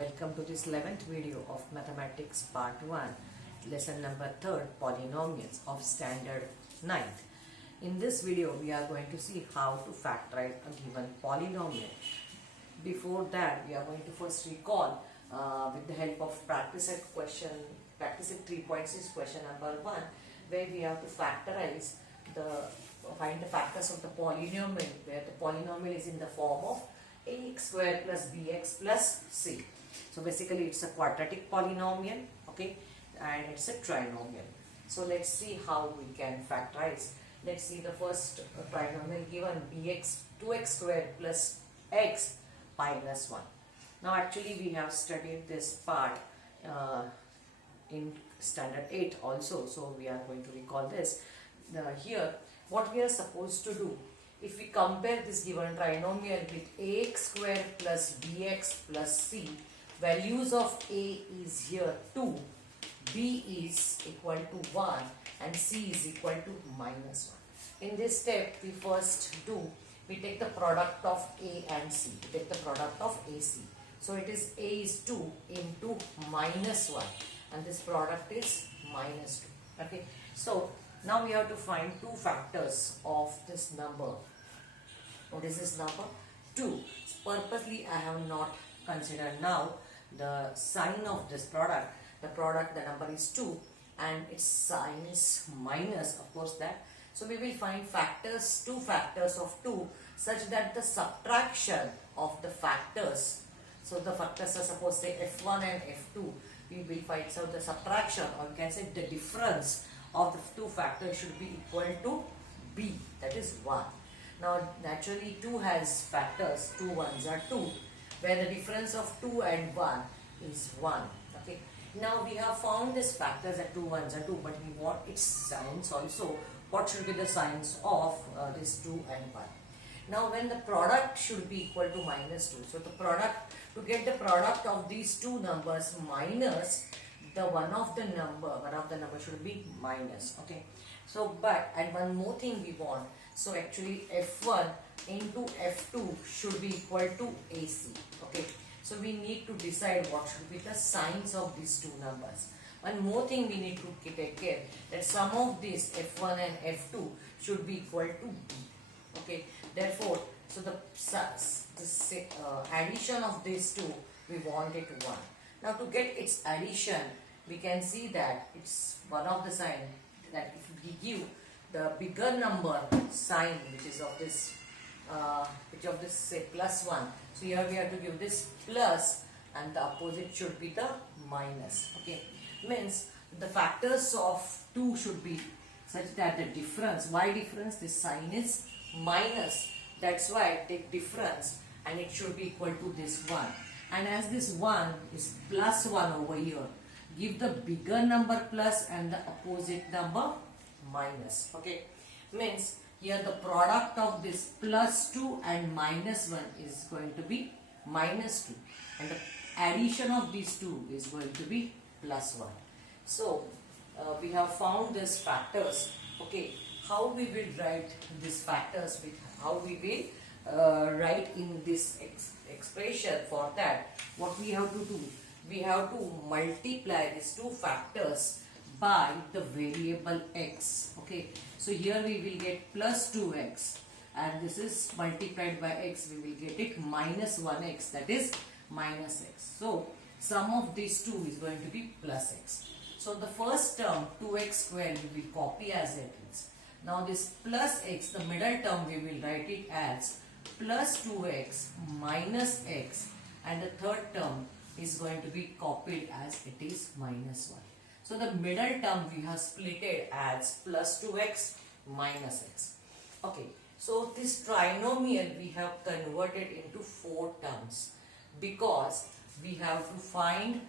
Welcome to this 11th video of Mathematics Part 1, lesson number 3rd, Polynomials of Standard 9th. In this video, we are going to see how to factorize a given polynomial. Before that, we are going to first recall with the help of practice at 3.6 question number 1, where we have to factorize find the factors of the polynomial, where the polynomial is in the form of ax square plus bx plus c. So basically it's a quadratic polynomial, okay, and it's a trinomial. So let's see how we can factorize. Let's see the first trinomial given, bx 2x square plus x minus 1. Now actually we have studied this part in standard 8 also, so we are going to recall this. Here what we are supposed to do, if we compare this given trinomial with ax square plus bx plus c, values of a is here 2, b is equal to 1 and c is equal to minus 1. In this step we first take the product of a and c, take the product of ac. So it is a is 2 into minus 1 and this product is minus 2. Okay, so now we have to find two factors of this number. What is this number? 2. Purposely I have not considered now the sign of this product. The number is 2 and its sign is minus, of course that. So we will find factors, two factors of 2 such that the subtraction of the factors, so the factors are suppose say f1 and f2, we will find so the subtraction, or we can say the difference of the two factors should be equal to b, that is 1. Now naturally 2 has factors, 2 ones are 2, where the difference of 2 and 1 is 1. Okay. Now we have found these factors that 2 ones are 2, but we want its signs also. What should be the signs of this 2 and 1? Now when the product should be equal to minus 2, so the product, to get the product of these two numbers minus the one of the number should be minus. Okay. So and one more thing we want, so actually f1 into f2 should be equal to ac. Okay, so we need to decide what should be the signs of these two numbers. One more thing we need to take care, that sum of these f1 and f2 should be equal to b. Okay, therefore so the addition of these two, we want it 1. Now to get its addition, we can see that it's one of the sign that if we give the bigger number sign, which is of this say plus 1. So here we have to give this plus and the opposite should be the minus. Okay, means the factors of 2 should be such that the difference, why difference? This sign is minus. That's why I take difference and it should be equal to this 1. And as this 1 is plus 1 over here, give the bigger number plus and the opposite number minus. Okay, means here the product of this plus 2 and minus 1 is going to be minus 2 and the addition of these two is going to be plus 1. So we have found these factors. Okay, how we will write these factors, with how we will write in this expression? For that, what we have to do, we have to multiply these two factors by the variable x. Okay, so here we will get plus 2x and this is multiplied by x, we will get it minus 1x, that is minus x. So sum of these two is going to be plus x. So the first term 2x square we will copy as it is. Now this plus x, the middle term we will write it as plus 2x minus x, and the third term is going to be copied as it is minus 1. So the middle term we have split it as plus 2x minus x. Okay, so this trinomial we have converted into 4 terms because we have to find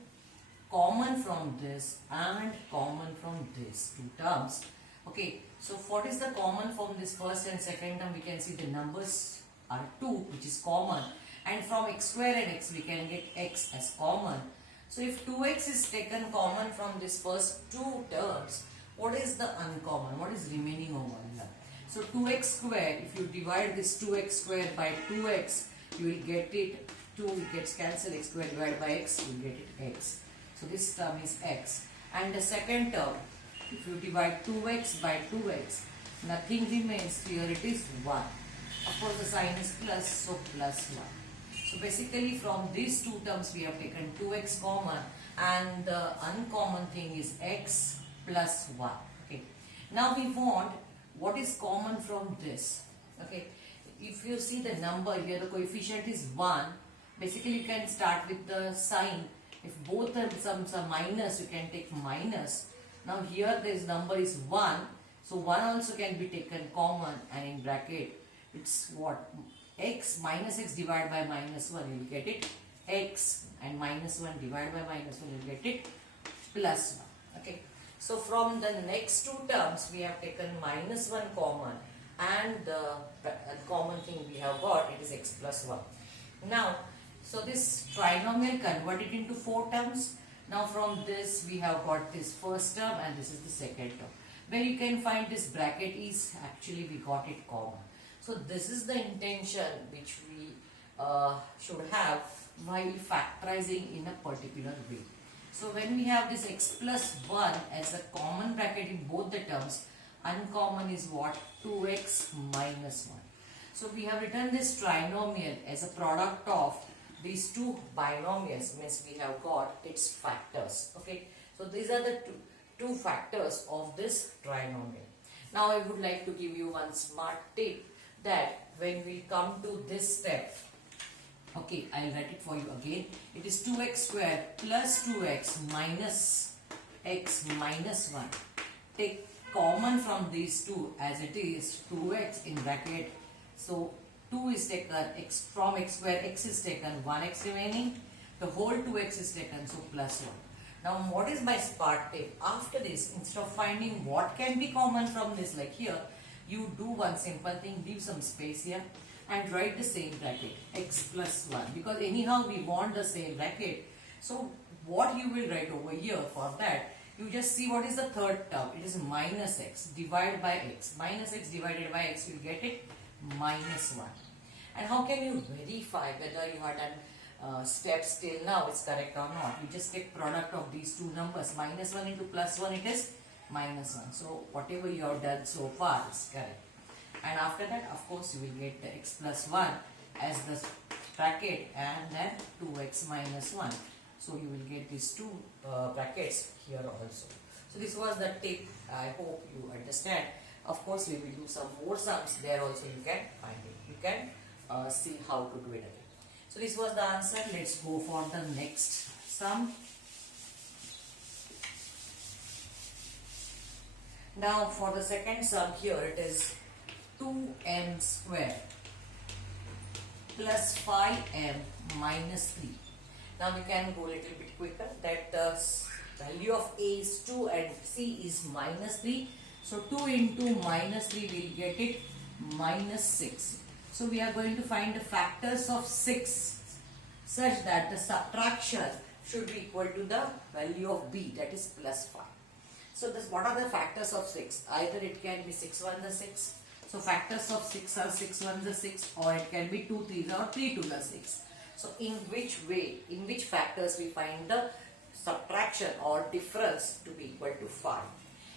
common from this and common from these 2 terms. Okay, so what is the common from this first and second term? We can see the numbers are 2, which is common, and from x square and x we can get x as common. So if 2x is taken common from this first 2 terms, what is the uncommon? What is remaining over here? So 2x square, if you divide this 2x square by 2x, you will get it 2 gets cancelled, x square divided by x, you get it x. So this term is x. And the second term, if you divide 2x by 2x, nothing remains. Here it is 1. Of course the sign is plus, so plus 1. So basically from these two terms we have taken 2x common, and the uncommon thing is x plus 1. Okay. Now we want what is common from this. Okay. If you see the number here, the coefficient is 1. Basically you can start with the sign. If both the sums are minus, you can take minus. Now here this number is 1. So 1 also can be taken common, and in bracket it's what? X minus x divided by minus 1, you will get it x, and minus 1 divided by minus 1, you will get it plus 1. Okay. So from the next two terms we have taken minus 1 common, and the common thing we have got, it is x plus 1. Now, so this trinomial converted into 4 terms. Now from this we have got this first term, and this is the second term. Where you can find this bracket is actually we got it common. So this is the intention which we should have while factorizing in a particular way. So when we have this x plus 1 as a common bracket in both the terms, uncommon is what? 2x minus 1. So we have written this trinomial as a product of these two binomials, means we have got its factors. Okay. So these are the two factors of this trinomial. Now I would like to give you one smart tip, that when we come to this step, okay, I'll write it for you again. It is 2x square plus 2x minus x minus 1. Take common from these two, as it is 2x in bracket. So 2 is taken, x from x square, x is taken, 1x remaining. The whole 2x is taken, so plus 1. Now what is my smart tip? After this, instead of finding what can be common from this, like here, you do one simple thing, leave some space here and write the same bracket, x plus 1, because anyhow we want the same bracket. So what you will write over here for that, you just see what is the third term. It is minus x divided by x. Minus x divided by x, you will get it minus 1. And how can you verify whether you have done steps till now is correct or not? You just take product of these two numbers. Minus 1 into plus 1, it is minus 1. So whatever you have done so far is correct. And after that, of course, you will get the x plus 1 as the bracket, and then 2x minus 1. So you will get these two brackets here also. So this was the tip. I hope you understand. Of course, we will do some more sums. There also you can find it. You can see how to do it again. So this was the answer. Let's go for the next sum. Now for the second sum here, it is 2m square plus 5m minus 3. Now we can go a little bit quicker, that the value of a is 2 and c is minus 3. So 2 into minus 3 will get it minus 6. So we are going to find the factors of 6 such that the subtraction should be equal to the value of b, that is plus 5. So what are the factors of 6? Either it can be 6 1 the 6. So factors of 6 are 6 1 the 6, or it can be 2 3 or 3 2 the 6. So in which way, in which factors we find the subtraction or difference to be equal to 5?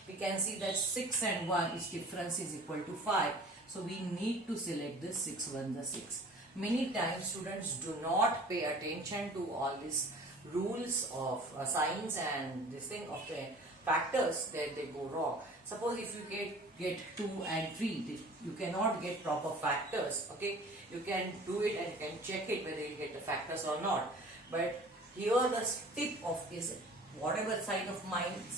We can see that 6 and 1 is difference is equal to 5. So we need to select this 6 1 the 6. Many times students do not pay attention to all these rules of signs and this thing of the factors, that they go wrong. Suppose if you get 2 and 3, you cannot get proper factors. Okay, you can do it and you can check it whether you get the factors or not. But here the tip of is whatever sign of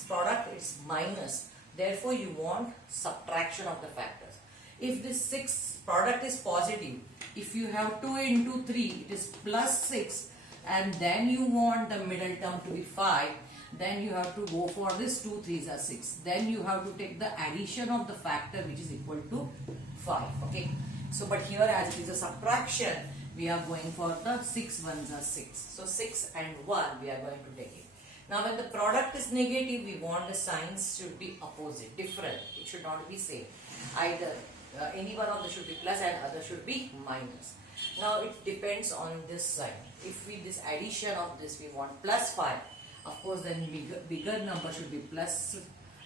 product is minus. Therefore you want subtraction of the factors. If this 6 product is positive, if you have 2 into 3, it is plus 6, and then you want the middle term to be 5, then you have to go for this 2 3s are 6. Then you have to take the addition of the factor which is equal to 5. Okay. So but here as it is a subtraction, we are going for the 6 1s are 6. So 6 and 1 we are going to take it. Now when the product is negative, we want the signs should be opposite, different. It should not be same. Either any one of them should be plus and other should be minus. Now it depends on this side. If we this addition of this we want plus 5, of course then bigger number should be plus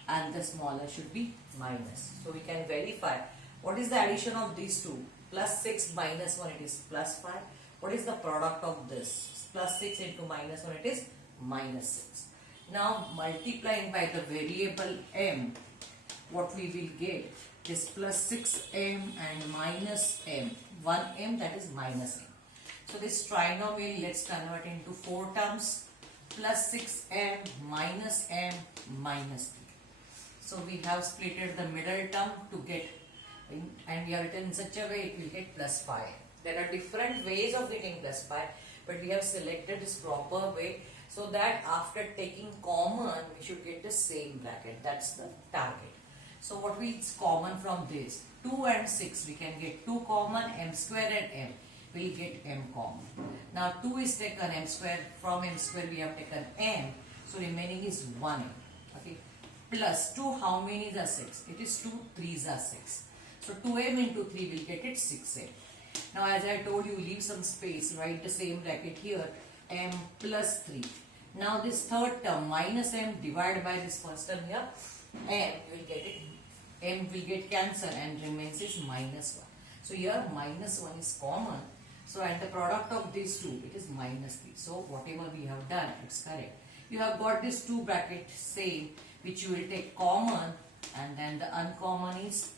and the smaller should be minus. So we can verify what is the addition of these two. Plus 6 minus 1, it is plus 5. What is the product of this? Plus 6 into minus 1, it is minus 6. Now multiplying by the variable m, what we will get is plus 6m and minus m. 1m, that is minus m. So this trinomial, let's convert into 4 terms. Plus 6m minus m minus 3. So we have splitted the middle term to get, and we have written in such a way it will get plus 5. There are different ways of getting plus 5, but we have selected this proper way so that after taking common we should get the same bracket. That's the target. So what is common from this? 2 and 6 we can get 2 common, m square and m. We will get m common. Now 2 is taken, m square, from m square we have taken m. So remaining is 1m. Okay. Plus 2, how many are 6? It is 2, 3s are 6. So 2m into 3 will get it 6m. Now as I told you, leave some space, write the same bracket here, m plus 3. Now this third term minus m divided by this first term here, m will get it, m will get cancelled and remains is minus 1. So here minus 1 is common. So and the product of these two, it is minus 3. So whatever we have done, it's correct. You have got these two brackets same, which you will take common, and then the uncommon is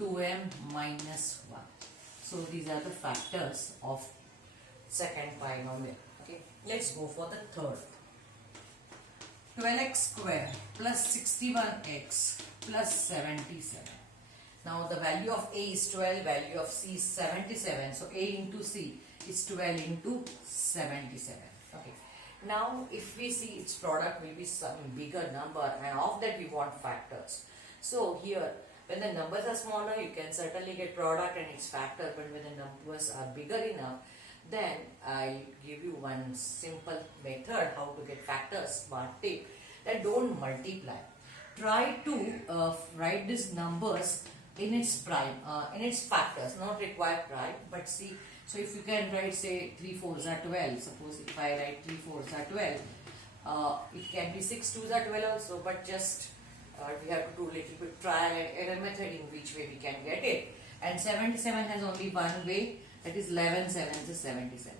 2m minus 1. So these are the factors of second binomial. Okay, let's go for the third. 12x square plus 61x plus 77. Now the value of a is 12, value of c is 77. So a into c is 12 into 77. Okay. Now if we see its product will be some bigger number, and of that we want factors. So here when the numbers are smaller you can certainly get product and its factor, but when the numbers are bigger enough, then I'll give you one simple method how to get factors, smart tip, that don't multiply. Try to write these numbers in its prime, in its factors, not required prime, but see, so if you can write say 3 4s are 12, suppose if I write 3 4s are 12, it can be 6 2s are 12 also, but just we have to do little bit trial and error method in which way we can get it. And 77 has only one way, that is 11 7s is 77.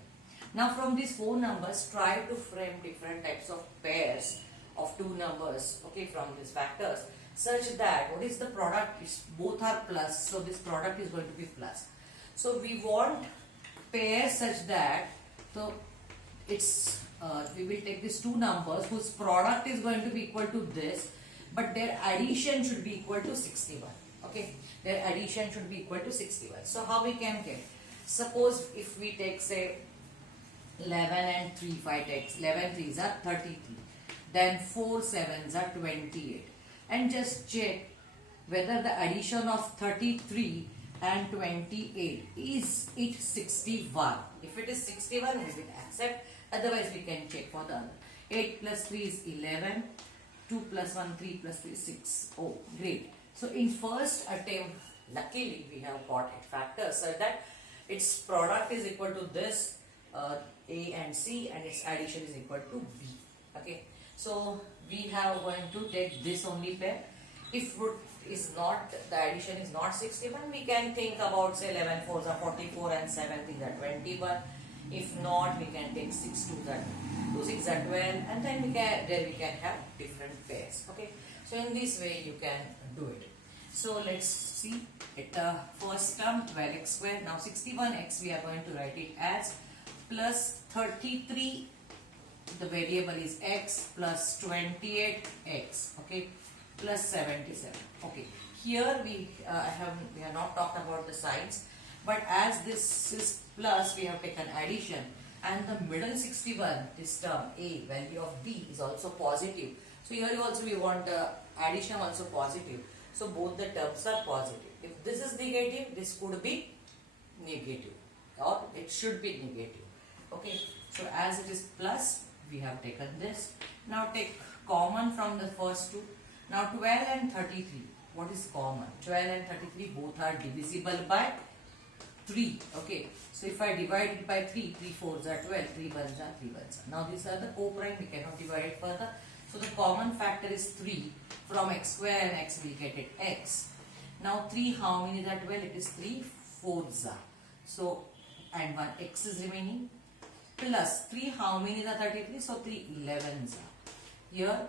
Now from these 4 numbers, try to frame different types of pairs of 2 numbers, okay, from these factors, such that what is the product is both are plus, so this product is going to be plus. So we want pairs such that, so it's we will take these 2 numbers whose product is going to be equal to this, but their addition should be equal to 61. Okay, their addition should be equal to 61. So how we can get? Suppose if we take say 11 and 3, if I take 11 3s are 33, then 4 7s are 28, and just check whether the addition of 33 and 28 is it 61. If it is 61 we will accept, otherwise we can check for the other. 8 plus 3 is 11, 2 plus 1 3 plus 3 6. Oh great. So in first attempt luckily we have got it factors so that its product is equal to this A and C, and its addition is equal to B. Okay, so we have going to take this only pair. If root is not, the addition is not 61, we can think about say 11 4s are 44 and 7 3s are 21. If not, we can take 6 2s are 2 6 are 12, and then we can have different pairs. Okay, so in this way you can do it. So let's see at the first term 12x square. Now 61x we are going to write it as plus 33, the variable is x, plus 28x, okay, plus 77. Okay, here we have not talked about the signs, but as this is plus we have taken addition, and the middle 61, this term a, value of b is also positive. So here also we want addition also positive. So both the terms are positive. If this is negative, this could be negative, or it should be negative. Okay, so as it is plus, we have taken this. Now take common from the first two. Now 12 and 33, what is common? 12 and 33 both are divisible by 3. Okay, so if I divide it by 3, 3 4s are 12, 3 1s are 3 1s. Now these are the co-prime, we cannot divide it further. So the common factor is 3. From x square and x we get it x. Now 3, how many is that? Well, it is 3 4s are. So, and 1 x is remaining. Plus 3, how many are 33? So 3 11s are. Here,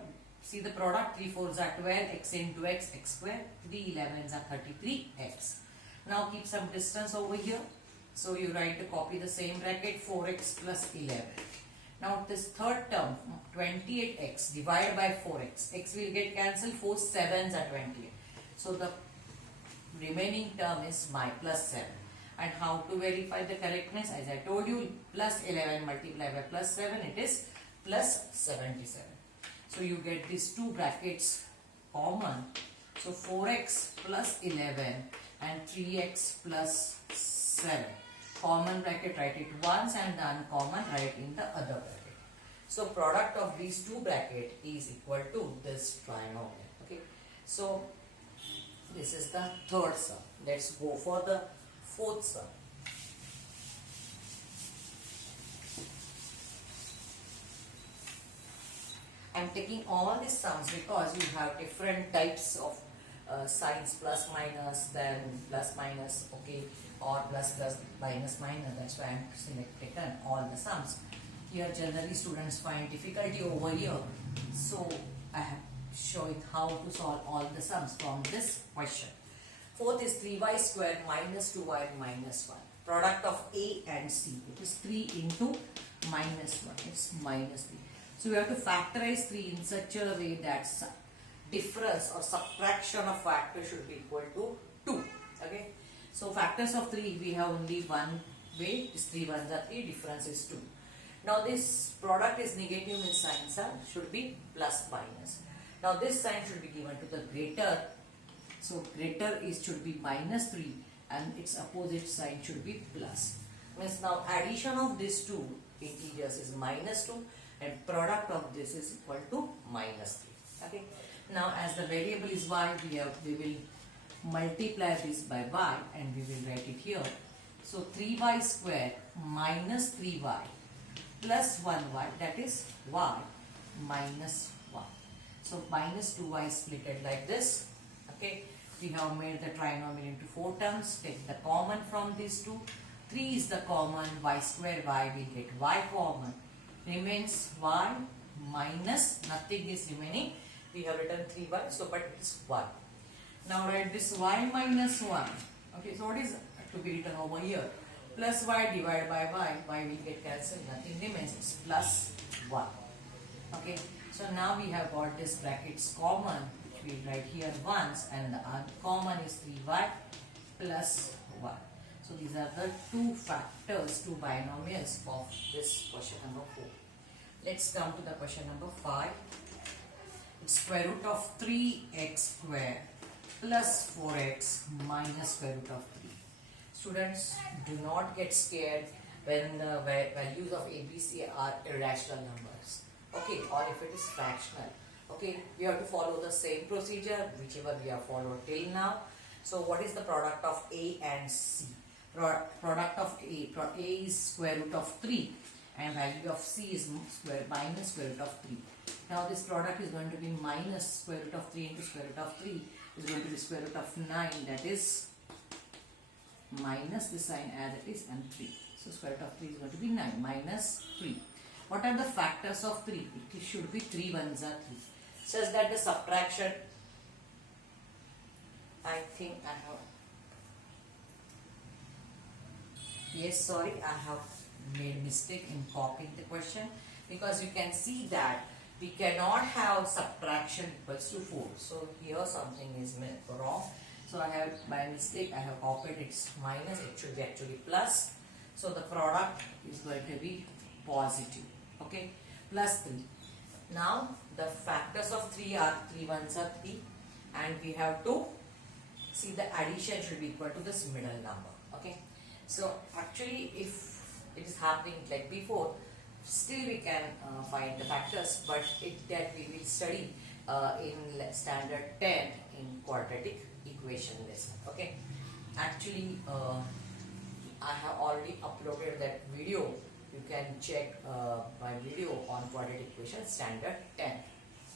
see the product, 3 4s are 12, x into x, x square, 3 11s are 33x. Now keep some distance over here. So you write to copy the same bracket, 4x plus 11. Now this third term, 28x divided by 4x. X will get cancelled, 4 7s are 28. So the remaining term is my plus 7. And how to verify the correctness? As I told you, plus 11 multiplied by plus 7, it is plus 77. So you get these two brackets common. So 4x plus 11 and 3x plus 7. Common bracket, write it once, and the uncommon write in the other bracket. So product of these two brackets is equal to this trinomial. Okay. So this is the third sum. Let's go for the fourth sum. I am taking all these sums because you have different types of signs, plus minus, then plus minus, okay, or plus plus minus minus. That's why I am taken all the sums. Here generally students find difficulty over here, so I have shown how to solve all the sums from this question. Fourth is 3y squared minus 2y minus 1. Product of a and c. It is 3 into minus 1. It's minus 3. So we have to factorize 3 in such a way that difference or subtraction of factor should be equal to 2. Okay. So factors of 3, we have only one way. Is 3 1s are 3. Difference is 2. Now this product is negative in sign, should be plus minus. Now this sign should be given to the greater. So greater should be minus 3 and its opposite sign should be plus. Means now addition of these two integers is minus 2 and product of this is equal to minus 3. Okay. Now as the variable is y, we will multiply this by y and we will write it here. So 3y squared minus 3y plus 1y, that is y minus 1. So minus 2y is splitted like this. Okay. We have made the trinomial into 4 terms. Take the common from these two. 3 is the common, y square y, we get y common. Remains y minus, nothing is remaining. We have written 3y, so but it is 1. Now write this y minus 1. Okay, so what is to be written over here? Plus y divided by y will get cancelled, nothing remains, it's plus 1. Okay, so now we have got this brackets common, which we write here once, and the uncommon is 3y plus 1. So these are the two factors, two binomials of this question number 4. Let's come to the question number 5. It's square root of 3x square plus 4x minus square root of 3. Students, do not get scared when the values of ABC are irrational numbers. Okay, or if it is fractional. Okay, we have to follow the same procedure whichever we have followed till now. So what is the product of A and C? Product of A is square root of 3 and value of C is minus square root of 3. Now this product is going to be minus square root of 3 into square root of 3 is going to be square root of 9, that is minus the sign as it is and 3. So square root of 3 is going to be 9 minus 3. What are the factors of 3? It should be 3 1s are 3. Says that the subtraction, I think I have, yes, sorry, I have made mistake in copying the question, because you can see that we cannot have subtraction equals to 4. So here something is wrong. So I have, by mistake, I have copied its minus, it should be actually plus. So the product is going to be positive. Okay, plus 3. Now the factors of 3 are 3 1s are 3, and we have to see the addition should be equal to this middle number. Okay, so actually if it is happening like before, still we can find the factors, but that we will study in standard 10 in quadratic equation lesson. Okay, actually I have already uploaded that video. You can check my video on quadratic equation standard 10.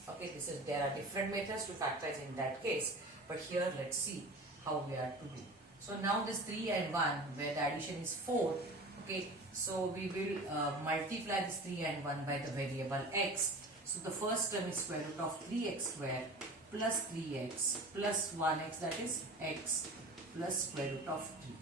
Okay, there are different methods to factorize in that case, but here let's see how we are to do. So now this 3 and 1 where the addition is 4. Okay, so we will multiply this 3 and 1 by the variable x. So the first term is square root of 3x square plus 3x plus 1x, that is x plus square root of 3.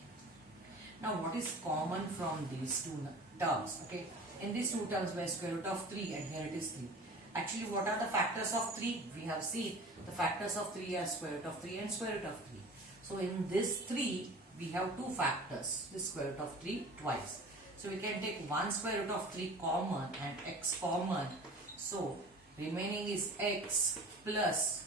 Now what is common from these two terms? Okay, in these two terms where square root of 3 and here it is 3. Actually, what are the factors of 3? We have seen the factors of 3 are square root of 3 and square root of 3. So in this 3, we have two factors, this square root of 3 twice. So we can take 1 square root of 3 common and x common. So remaining is x plus,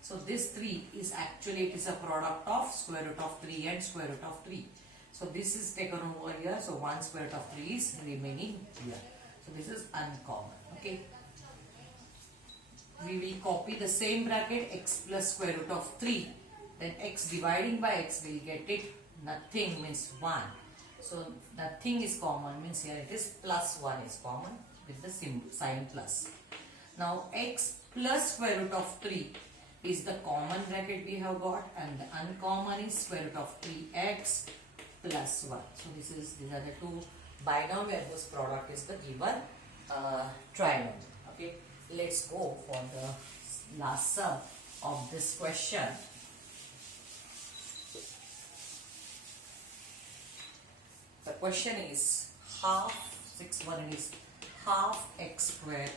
so this 3 is actually, it is a product of square root of 3 and square root of 3. So this is taken over here, so 1 square root of 3 is remaining here. So this is uncommon. Okay. We will copy the same bracket, x plus square root of 3. Then x dividing by x, we will get it nothing means 1. So nothing is common means here it is plus 1 is common with the sign plus. Now x plus square root of 3 is the common bracket we have got, and the uncommon is square root of 3x plus 1. So these are the two binomial whose product is the given trinomial. Okay, let's go for the last sum of this question. The question is half x square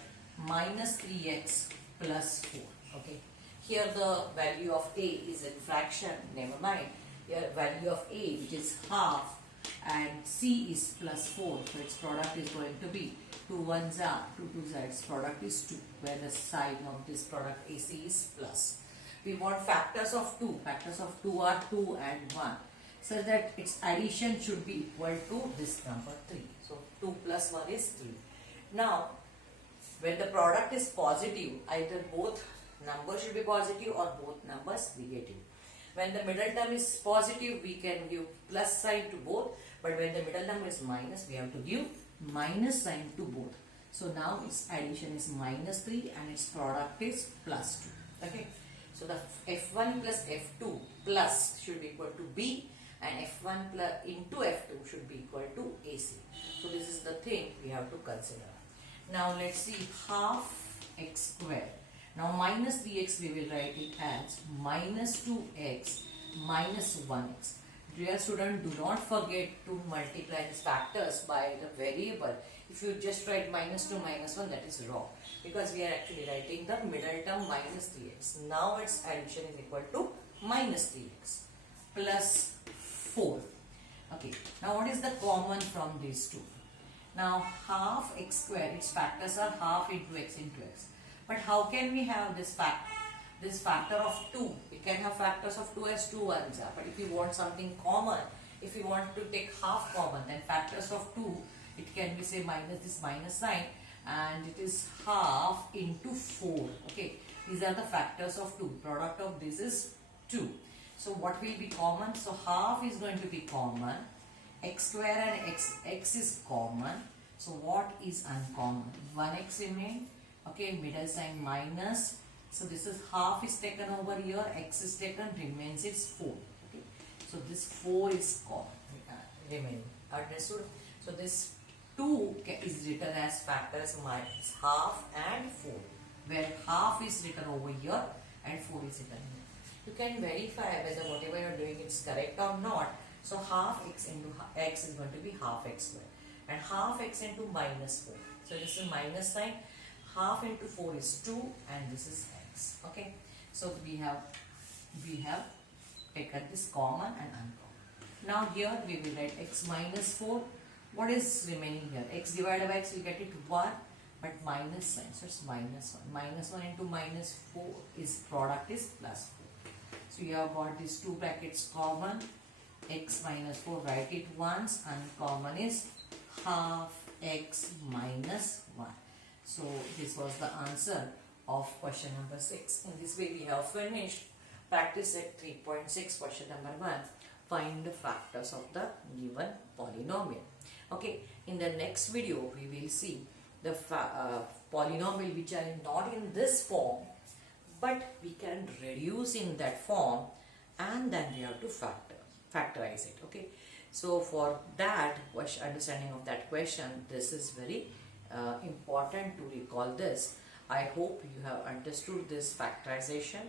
minus 3x plus 4. Okay, here the value of a is in fraction, never mind. Here value of a, which is half, and c is plus 4, so its product is going to be 2 1s are 2 2s are, its product is 2, where the sign of this product AC is plus. We want factors of 2. Factors of 2 are 2 and 1, so that its addition should be equal to this number 3. So 2 plus 1 is 3. Now when the product is positive, either both numbers should be positive or both numbers negative. When the middle term is positive, we can give plus sign to both, but when the middle number is minus, we have to give minus sign to both. So now its addition is minus 3 and its product is plus 2. Okay, so the f1 plus f2 plus should be equal to b, and f1 plus into f2 should be equal to ac. So this is the thing we have to consider. Now let's see half x square. Now minus 3x we will write it as minus 2x minus 1x. Dear student, do not forget to multiply these factors by the variable. If you just write minus 2 minus 1, that is wrong, because we are actually writing the middle term minus 3x. Now its addition is equal to minus 3x plus 4. Okay, now what is the common from these two? Now half x square, its factors are half into x into x. But how can we have this factor of 2? We can have factors of 2 as 2 1s are. But if you want something common, if you want to take half common, then factors of 2, it can be say minus this minus sign, and it is half into 4. Okay, these are the factors of 2. Product of this is 2. So what will be common? So half is going to be common. X square and x is common. So what is uncommon? 1x remain. Okay, middle sign minus. So this is half is taken over here, x is taken, remains is 4. Okay, so this 4 is common, remaining. Understood? So this 2 is written as factors minus half and 4, where half is written over here and 4 is written here. You can verify whether whatever you are doing is correct or not. So half x into x is going to be half x square, and half x into minus 4. So this is minus sign. Half into 4 is 2, and this is x. Okay, so we have taken this common and uncommon. Now here we will write x minus 4. What is remaining here? X divided by x, we get it 1, but minus sign, so it's minus 1. Minus 1 into minus 4 is product is plus 4. So you have got these two brackets common. X minus 4, write it once. Uncommon is half x minus 1. So this was the answer of question number 6. In this way we have finished practice set 3.6 question number 1 find the factors of the given polynomial. Okay, in the next video we will see the polynomial which are not in this form, but we can reduce in that form, and then we have to factorize it. Okay, so for that understanding of that question, this is very important to recall this. I hope you have understood this factorization,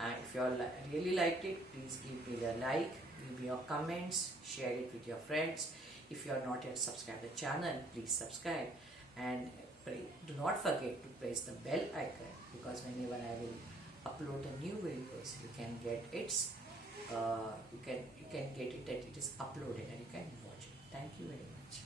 and if you all really liked it, please give me the like, give me your comments, share it with your friends. If you are not yet subscribed to the channel, please subscribe, and do not forget to press the bell icon, because whenever I will upload the new videos, you can get its you can get it that it is uploaded and you can watch it. Thank you very much.